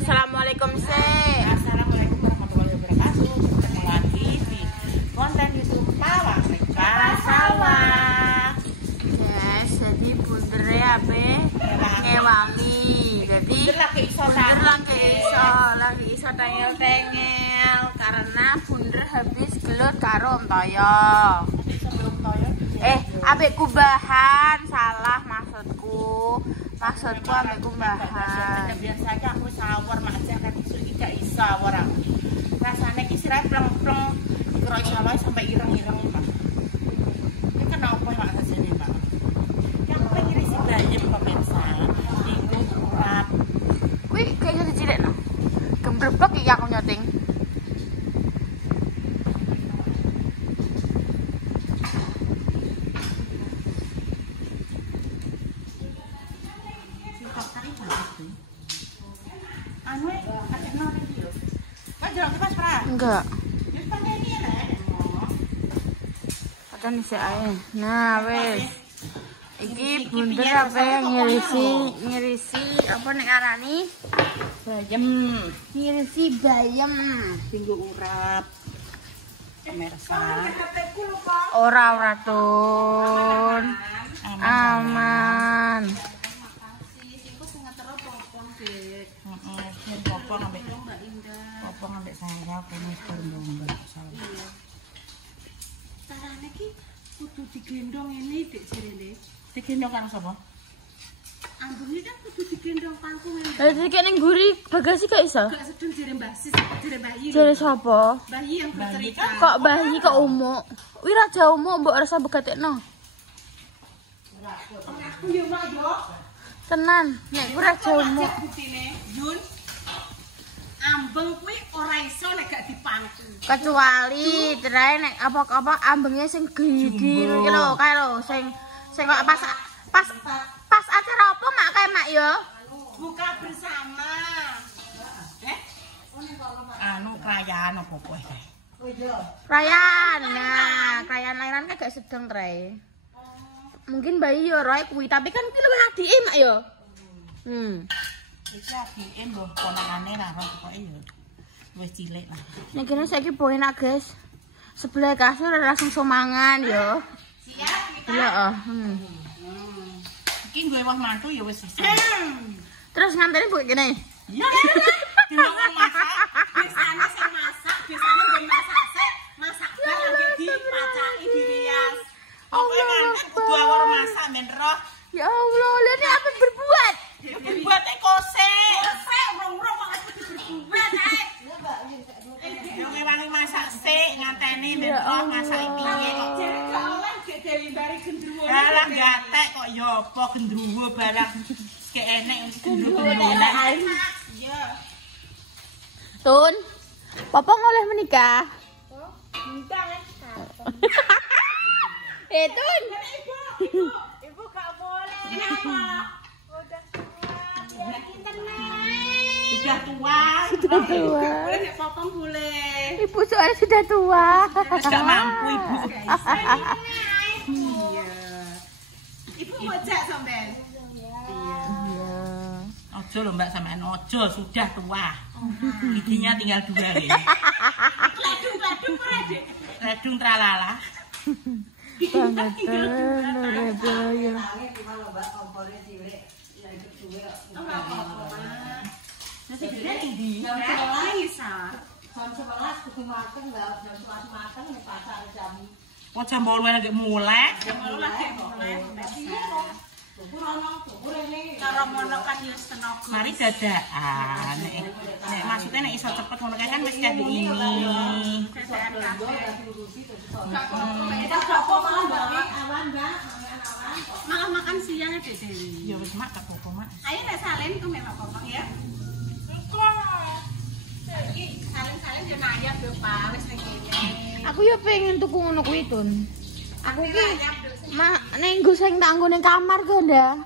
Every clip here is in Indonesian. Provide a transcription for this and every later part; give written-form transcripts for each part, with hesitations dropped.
Assalamualaikum Assalamualaikum warahmatullahi wabarakatuh. Ketemu lagi di konten YouTube Pawang Rika Sawah. Yes, jadi bundere ape ngewangi. Jadi lagi iso tengel karena bunder habis gelut karo Om Toyo. Ambek kubahan, salah maksudku ambek kubahan. Biasanya aku sawar maknya kan isu tidak iso orang. Rasanya ki sirah pleng-pleng dikroy sawah sampai ireng-ireng, Pak. Ini kenapa Pak rasanya, Pak? Yang pengen isi bayam pemirsa. Iku urap. Wih, kayaknya dicilek no. Gembrebek iki aku nyoting. Enggak. Akan isi ae. Nah, wes. Iki bunder apa yang ngirisi apa nek arani? Bayam. Ngirisi bayam. Tinggu urap. Pemirsa. Ora tun. Aman. Popong ambek saya kene berlomba salah. Carane ki kudu digendong ini Dik jarene. Digendong karo sapa? Ambune kan kudu digendong kangkung ini. Lah iki ning guri bagasi gak iso? Gak sedeng jere Mbah Sis, jere Bayi. Jare sapa? Bayi yang bercerita. Kok bayi kok umuk? Wih raja umuk mbok rasa begatekno. Aku yo mak yo. Tenan, nek ku raja umuk. Buktine, Yun. Ambeng kuwi ora iso nek gak dipangku. Kecuali terae nek apa-apa ambengnya sing gede iki lho, kae lho sing kok pas acara apa mak kae mak yo? Buka bersama. Anu kerayaan apa kowe kae? Perayaan. Nah, perayaan lahiran kan gak sedeng terae. Mungkin bayi yo roe kuwi, tapi kan kuwi luwih adike mak yo. Iki adike mbah ponakane lah pokoke yo. Wis cilik lah. Nek kene saiki boe enak, guys. Sebelah kasur langsung somangan yo. Siap. Iya, Iki duwe wah mantu ya wis iso. Terus nganteni bu kene. Iya. Dino wong masak, Biasanya sing masak, biasanya ben masak sik, masak barang ge dipacaki dirias. Pokoke ngantek kudu awor masak men roh. Ya Allah, lihat ini apa berbuat? Buate kose. Sik urung-urung kok aku diberbuat ae. Yang wangi masak sik nganteni men roh masak iki kok. Jere gak oleh gek delindari gendruwo. Alah gatek kok ya apa gendruwo barang sik enek gendruwo enek. Iya. Tun, Papa oleh menikah. Minta kan? Tun. Ibu gak boleh. Kenapa? Udah tua. Pinter nih. Sudah tua. Sudah tua. Boleh nek popong boleh. Ibu soalnya sudah tua. Gak mampu ibu. Iya. Ibu ngojek sampean. Iya. Ojo lho Mbak sampean ojo sudah tua. Giginya tinggal 2 ya. Ladung-ladung ora, Dik. Redung tralala. Banget ya. Masih gede ini. Jam 11 bisa. Kok jam 8 lagi mulai? Jam 8 lagi mulai. Cara mono kan ya tenaga. Mari dadakan. Nek maksudnya nek iso cepet ngono kae kan wis jadi ini. Kita apa malah bawa awan, Mbak. Malah makan siang ya, Dewi. Ya wis mak tak apa mak. Ayo nek salin ku mek popong ya. Iki salin-salin yo nayap yo Pak, wis ning kene. Aku ya pengen tuku ngono kuwi, Tun. Aku ki nenggo sing tak nggo ning kamar ku ndak.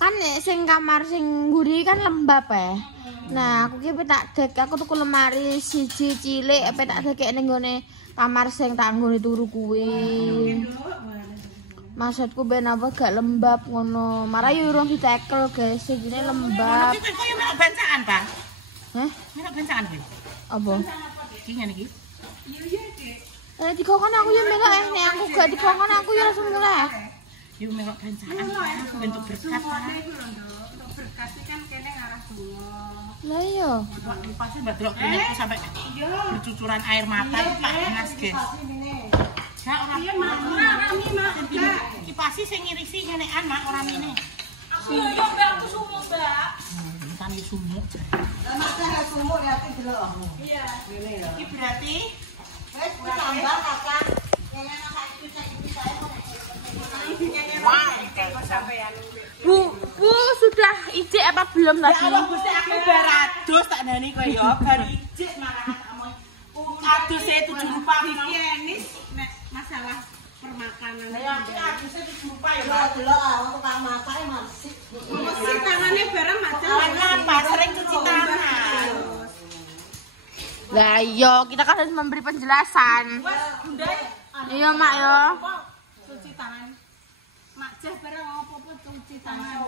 Kan nek sing kamar sing mburi kan lembab ya. Nah, aku ki tak dek, aku tuku lemari siji cilik apa tak dekek ning gone kamar sing tak nggone turu kuwi. Maksudku ben apa gak lembab ngono. Marah yo urung ditekel, guys. Segine lembab. Iki kok yo mek bancaan, Pak. Hah? Melok bencaan iki. Apa? Iki ngene iki. Dikongkon aku ya melok nek aku gak dikongkon aku ya langsung mulai. Yuk melok bencaan. Bentuk berkat. Untuk berkat kan kene ngarah donga. Lah iya. Pasti badrok keringetku sampai bercucuran air mata itu Pak Dinas, guys. Ya ora Iya, Mak. Rami, Mak. iki pasti sing ngirisi ngenekan Mak ora mene. Aku yo Mbak, aku sumuk, Mbak. Kan iki sumuk. Lah masalah sumuk ya delok. Iya. Iki berarti Wes tambah kakak. Yang enak saiki saya mau. wah, Bu, sudah ijek apa belum ya tadi? Allah Gusti aku barados tak nani kowe ya bar ijik marahan amoy. Adus e 7 rupa iki Enis nek masalah permakanan. Lah ya aku adus e 7 rupa ya. Delok ah tukang masak masih. Mesti tangannya bareng macam. Kenapa sering cuci tangan? Lah iya, kita kan harus memberi penjelasan. Wes, Bunda. Iya, Mak yo. Cuci tangan. Mak Jah bareng apa-apa cuci tangan.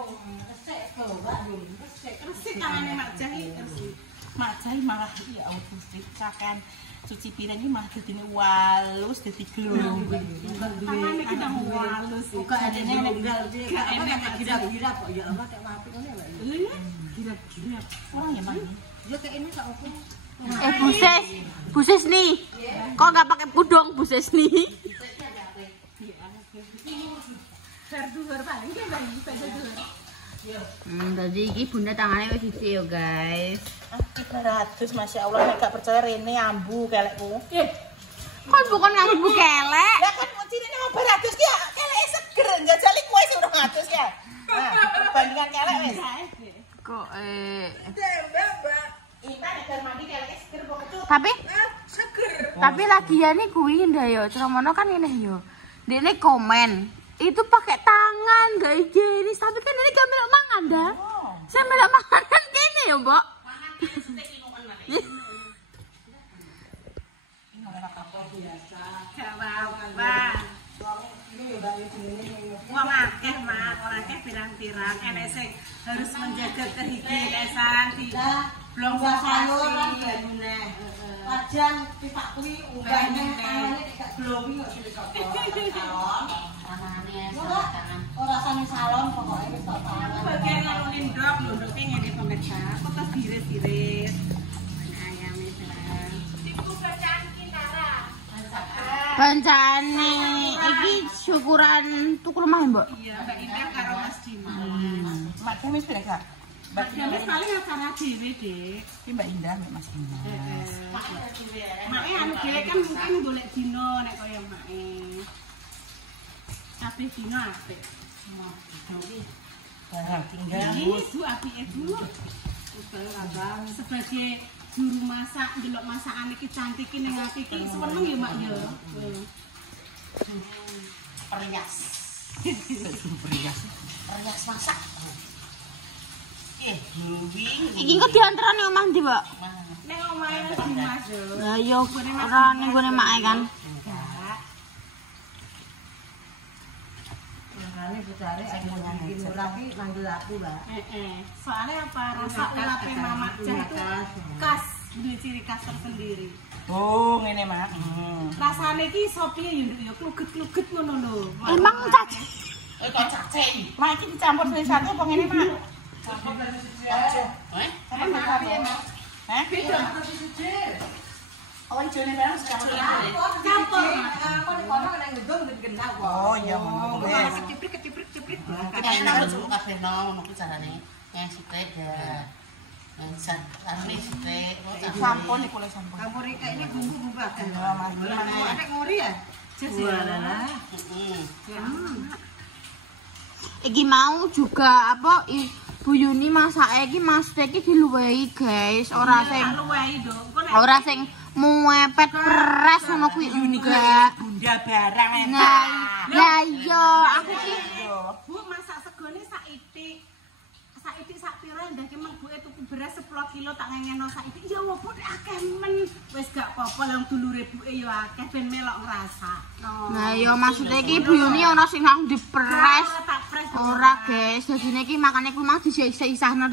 Resik tangannya Mak Jah iki resik. Mak Jai malah ya Allah Gusti cakan cuci piring iki malah dadine walus dadi glow. Tangannya kita walus. Kok adene nek enak gira-gira kok ya Allah kayak mati ngene lho. Iya, gira-gira. Oh ya Mak. Yo kayak ini kok opo. Buses nih. Kok nggak pakai pudong buses nih? Berduhur paling kan bang, berduhur. Tadi iki bunda tangannya wis isi yo guys. 300 Masya Allah nek gak percaya rene ambu kelekku. Kok bukan nganggu kelek? Ya kan mucine mau 200 ki keleke seger njajali kuwi sing 200 ya. Nah, bandingan kelek wis. Kok Intan nek bar mandi keleke seger pokoknya. tapi lagiane kuwi ndak yo, ceromono kan ngene yo. Dekne komen itu pakai tangan gak higienis, tapi kan ini gak melok mangan dah. Saya melok mangan kan gini ya, Mbok. Wong akeh Mak, ora akeh pirang-pirang enek sing harus menjaga kehigienisan di belum sayur kan sanur gane. Wajan pipak kuwi ungane tangannya tidak glowing kok sing salon. Ora sane salon pokoke wis tok salon. bagian ngalunin dok ndoke ngene pemirsa kok tas diris-diris ayame barang tipu bacaan Kintara Kancane iki syukuran tuku rumah, Mbok. iya Mbak Indah karo Mas Dimas Mak Demis pirang Kak? Mbak Dimas paling acara dhewe Dik Ki Mbak Indah mek Mas Dimas. Mak anu dhewe kan mungkin golek dino nek kaya Mak kabeh dino apik Barang tinggal. ini Bu apike Bu sebagai juru masak ndelok masakan iki cantik ning ati iki seneng ya Mak ya Perias. Perias. Perias masak. Glowing. Iki kok diantaran ning omah ndi, Mbok? nek omahe Mas Dimas yo Lah yo ora ning gone make kan. Ini bocare aku bikin ora ki manggil aku, Mbak. Soalnya apa? Rasa ulape Mama Jah itu khas, punya ciri khas tersendiri. Oh, ngene Mak. Rasane iki sopiye ya kluget-kluget ngono lho. Emang caci. Kok cacing. Mak iki dicampur sing satu apa ngene Mak? Campur dari siji aja. Campur dari satu. Beda. Oh, jone barang campur. Campur. Aku di kono nek ngedung gendang kok. Oh, iya ngono. Wes. Keciprik. Enak kok suka kabeh no mungkin carane yang sitek ya. Yang carane sitek. Sampun iku lho sampun. Campur kayak ini bumbu-bumbu akeh. Oh, Mas. Nek ngori ya? Walah. Iki mau juga apa Bu Yuni masake iki maksudnya iki diluwehi guys, ora sing luwehi Nduk. ora sing muepet peres ngono kuwi enggak. Bunda barang enak. Nah iya aku ki Bu masak segone sak itik. Sak itik sak pira ndake mengbuke tuku beras 10 kilo tak ngengeno sak itik. Ya opo akeh men. Wis gak apa-apa lang dulure buke ya akeh ben melok ngrasakno. Nah iya maksudnya iki Bu Yuni ora sing nang diperes. Tak pres Ora, guys. Dadine iki makane ku mang disisahno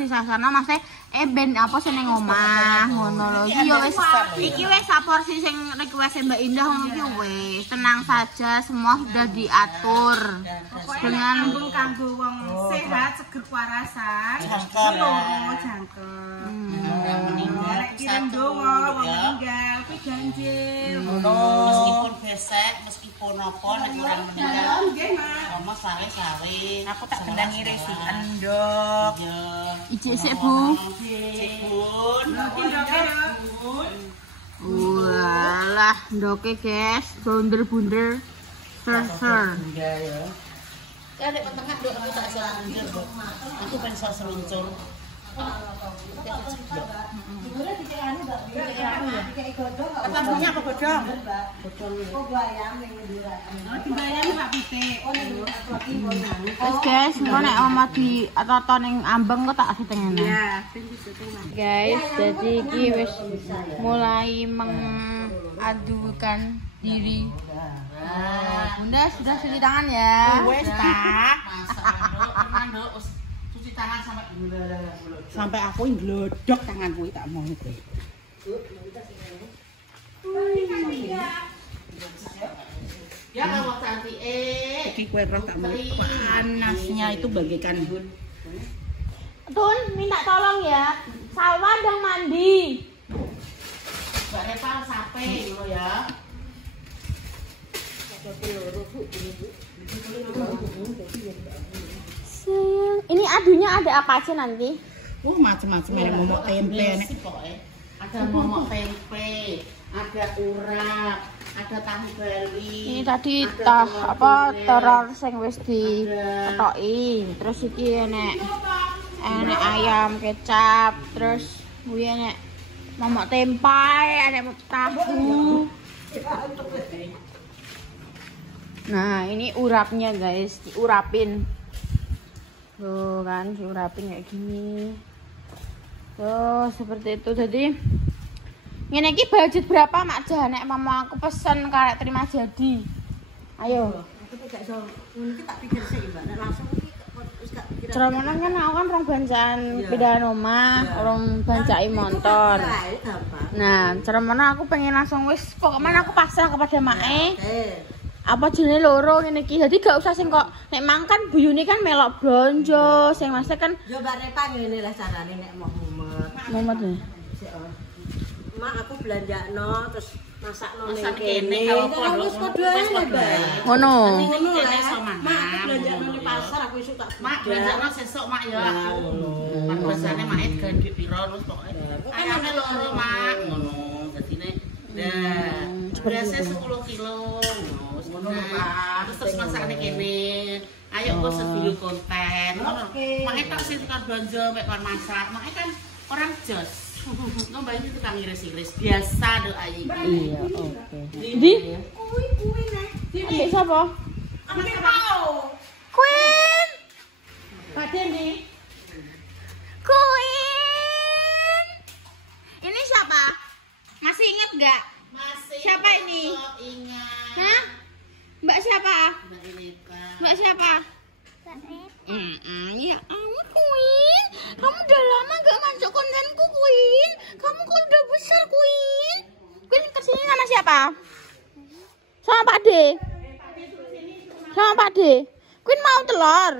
Mas. Ben apa seneng omah ngono lho. Iki yo wis iki wis saporsi sing request Mbak Indah ngono iki wis. Tenang saja, semua sudah diatur. Dengan kanggo wong sehat, seger warasan. Loro jangkep. Lek kirim donga wong meninggal kuwi ganjil. Meskipun besek, meskipun apa nek orang meninggal. Nggih, Mas. Oma sawe-sawe. Aku tak gendang ngirisi endok. Ya. Ijik sik, Bu. Bun. Walah, ndoke guys, bunder-bunder. Ser. Enggak ya. Ya nek tengah nduk aku tak jalan mundur, Dok. Aku ben iso seluncur. Ketampunya apa godong? Dibayani Pak Pitik. Wes guys, engko nek oma di toto ning ambeng kok tak setengene. Ya, Guys, jadi iki wis mulai mengadukan diri. Bunda sudah cuci tangan ya. Wes, Pak. Nduk, cuci tangan Sampai aku nglodok tangan kuwi tak mau kuwi. Ya kalau cantik Iki kue roh tak mau panasnya itu bagaikan Tun, minta tolong ya. Salwa dong mandi. Mbak Repa sape gitu ya. Sayang, ini adunya ada apa aja nanti? macam-macam ada momok tempe nek. Ada momok tempe, ada urap, ada tahu Ini bali. tadi telur sing wis diketoki. Terus iki enek ayam kecap, terus kuwi enek momok tempe, enek tahu. Nah, ini urapnya guys, diurapin. Tuh kan, diurapin kayak gini. Tuh, seperti itu. Jadi ngene iki budget berapa Mak Jan nek mama aku pesen karek terima jadi. Ayo. Aku tidak iso ngono iki tak pikir sik, Mbak. Nek langsung iki wis gak pikir. Ceromonan kan aku kan rong bancaan pindahan omah, rong bancai motor. Nah, ceromonan aku pengen langsung wis pokoknya aku pasrah kepada Mae. Apa jenenge loro ngene iki. Jadi gak usah sing kok nek mangkan buyune kan melok blonjo, sing mesti kan Yo Mbak Repa ngene lah carane nek mau mumet. mumet nih. Mak aku belanjakno terus masakno ning kene kene. kalau Wis padha ae, Mbak. Ngono. Ngono Kene lah. iso mangan. Mak aku belanjakno ning pasar aku isuk tak. Mak belanjane sesuk mak ya aku. Pan biasane mak gan duit piro terus pokoke. Ayame loro mak ngono. Dadine biasa 10 kilo ngono Pak. Terus masakne kene. Ayo kok sedulur konten. Mak tok sing kan belanja mek kon masak. Mak kan orang jos. Ngombain itu tukang iris-iris biasa doa iki. Iya, oke. Di kuwi nek. ambek sapa? Ambek mau. Queen. Badan nih. Queen. Ini siapa? Masih inget nggak? Masih Siapa ini? Ingat. Hah? Mbak siapa? Mbak Ineka. Mbak siapa? Ya ampun Queen, kamu udah lama gak masuk kontenku Queen. Kamu kok udah besar Queen. Queen kesini sama siapa? Sama Pak D. Sama Pak D. Queen mau telur?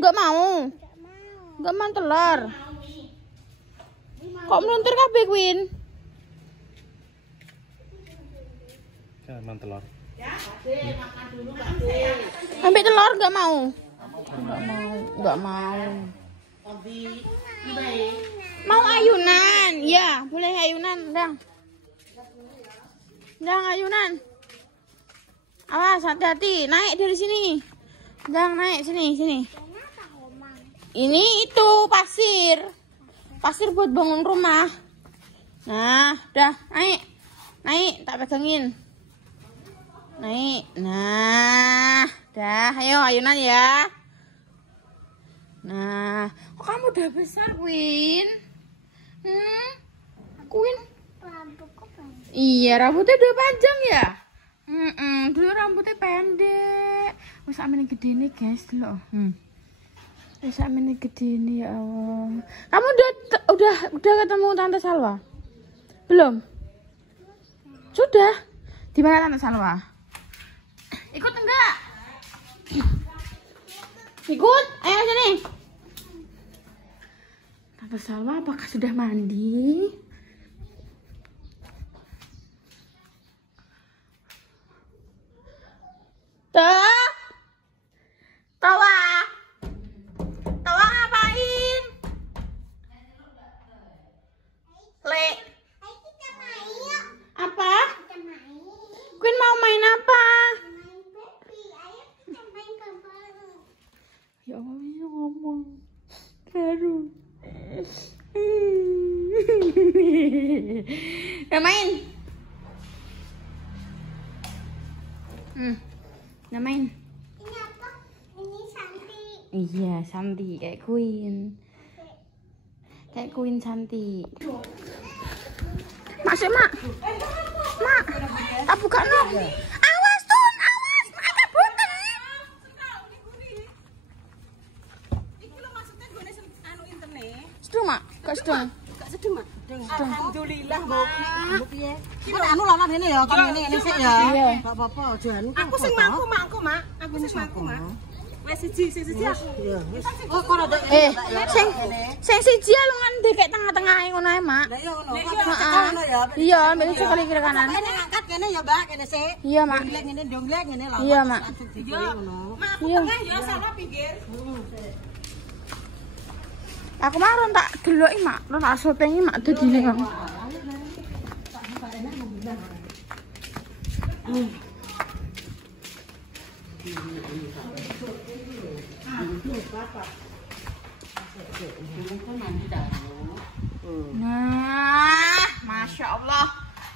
Gak mau. Gak mau telur. Kok meluntur kabeh Queen? Emang telur. Ambil telur gak mau? Gak mau. Mau ayunan? Ya, boleh ayunan, Dang. Dang ayunan. Awas, hati-hati, naik dari sini. Dang naik sini. Ini itu pasir. Pasir buat bangun rumah. Nah, udah, naik, tak pegangin. Naik, nah, dah, ayo ayunan ya. Nah, kok kamu udah besar, Queen? Queen? Iya, rambutnya udah panjang ya? Dulu rambutnya pendek. Wis sakmene gedene, guys, lho. Wis sakmene gedene ya Allah. Kamu udah ketemu Tante Salwa? Belum? Sudah. Di mana Tante Salwa? Ikut enggak? Ikut, ayo sini. Tante Salwa apakah sudah mandi? Tawa ngapain? Le. Apa? Queen mau main apa? Ya Allah, bisa ngomong baru. Udah main? Udah main? Ini apa? Ini Santi. Iya, Santi kayak Queen. Kayak Queen Santi. Masuk, Mak. Mak. Tak buka no. Awas, Tun, awas. Mak kabutan. Iki lho maksudnya gone anu internet. Sedung, Mak. Kok sedung? Gak sedeng, Mak. Alhamdulillah, Mbok. Piye? Kan anu lawan ini ya, kan ini sik ya. Iya. Enggak apa-apa, jan. Aku sing mampu, Mak. Aku sing mampu, Mak. Wes siji aku. Iya, wis. Oh, kok ada Sing siji alungan dekek tengah-tengahe ngono ae, Mak. Lah iya ngono, kan ngono ya. Iya, mbek sekali kiri kanan. Ini ngangkat kene ya, Mbak, kene sik. Iya, Mak. Donglek ngene, donglek ngene lawan. Iya, Mak. Iya. Mak, aku Iya. tengah ya, Salwa pinggir. Aku mah ron tak deloki, Mak. Ron tak sotengi, Mak, dadine kok. Nah, Masya Allah.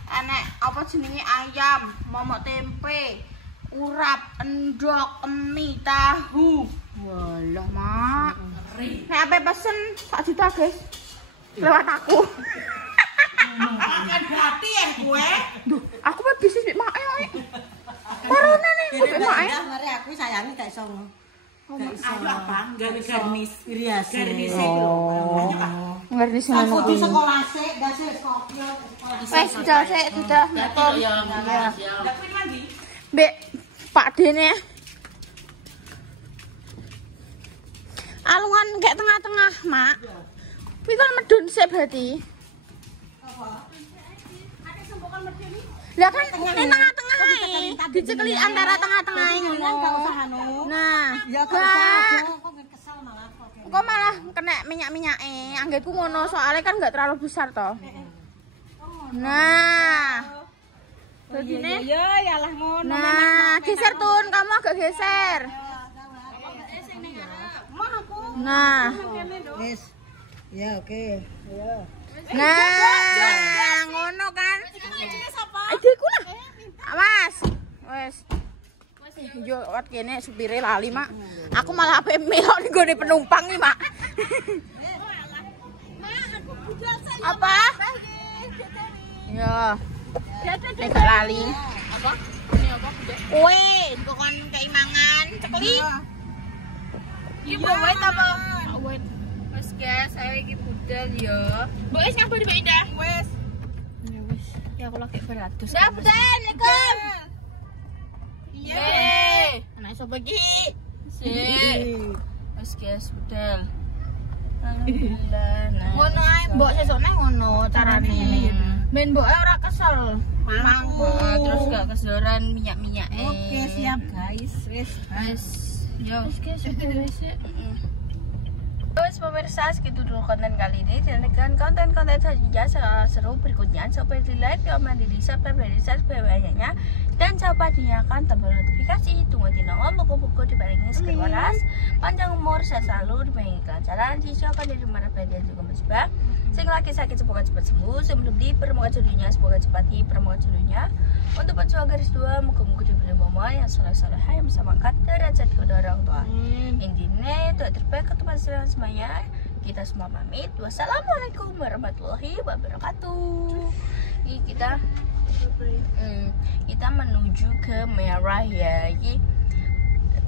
Enek apa jenenge ayam, momok tempe, urap, endok, mie, tahu. Walah, Mak. Nek ape pesen 1 juta, guys. Lewat aku. Kan hati ya gue. Duh, aku mah bisnis mbek Mak ae. Corona nih, mbek Mak ae. Mari aku sayangi gak iso. Ayo apa? Garnis. Rias. Oh. Ngerti sing Aku ngono di kuwi. sekolah sik, gak sik kopi. Wes sudah sik, sudah. Ya, makasih ya. Tapi mandi. Mbek Pak Dene. Alungan kayak tengah-tengah, Mak. Kuwi kan medun sik berarti. Lah kan ini tengah-tengah ae. Dicekeli antara tengah-tengah ngono. Nah, Ya kok aja, kok kesel malah kok. kok malah kena minyak-minyake. Anggetku ngono, soalnya kan enggak terlalu besar toh. Nah. Begini. Ya, yalah ngono. Nah, geser Tun, kamu agak geser. Nah. Wis. Ya oke. Ya. Nah, ngono kan. Adekku lah. Awas. Wes. Yo wat kene supire lali, Mak. Aku malah ape melok ning gone penumpang iki, Mak. Apa? Ya. Nek gak lali. Apa? Ini apa? Kowe kok kon kei mangan, cekli. Iki buat apa? Buat. Wes guys, saya iki budal ya. Mbok wis ngapa di Indah? Wes. Ya wis. Ya aku lagi beratus. Ya, Assalamualaikum. Iya. Anak sapa iki? Sik. Wes guys, budal. Alhamdulillah. Ngono ae mbok sesuk neh ngono carane. Ben mbok ora kesel. Mangku terus gak kesoran minyak-minyak. Oke, siap guys. Wis. Wes. Yo, guys, wis. Terus pemirsa, segitu dulu konten kali ini. Jangan konten-konten selanjutnya seru berikutnya. Coba di like, komen, di subscribe, dan di share banyaknya. Dan coba dinyalakan tombol notifikasi. Tunggu di nongol buku-buku di baliknya skip waras. Panjang umur, sehat selalu, dibayangi kelancaran, dijauhkan dari mana badan juga musibah. Sing lagi sakit semoga cepat sembuh. Sebelum dipermoga jodohnya semoga cepat dipermoga jodohnya. Untuk pejuang garis 2, muka-muka diberi mama yang soleh-soleh yang bisa mengangkat derajat kedua orang tua. Intinya doa terbaik untuk pasangan semuanya. Kita semua pamit. Wassalamualaikum warahmatullahi wabarakatuh. Ini kita menuju ke Merah ya.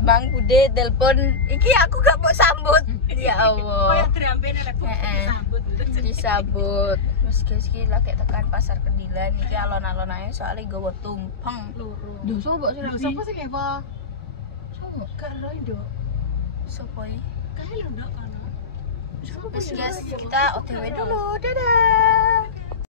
Mang Bude telepon, iki aku gak mau sambut. Ya Allah. Kayak dramben lek disambut. Disambut. Wis guys iki lagi tekan pasar Kendilan iki alon-alon ae soalnya nggawa tumpeng. Loro. Duh, sopo sih? Lho sapa sing apa? Sopo? Karo ndok. Sopo iki? Kae lho ndok kono. Wis guys, kita OTW dulu. Dadah.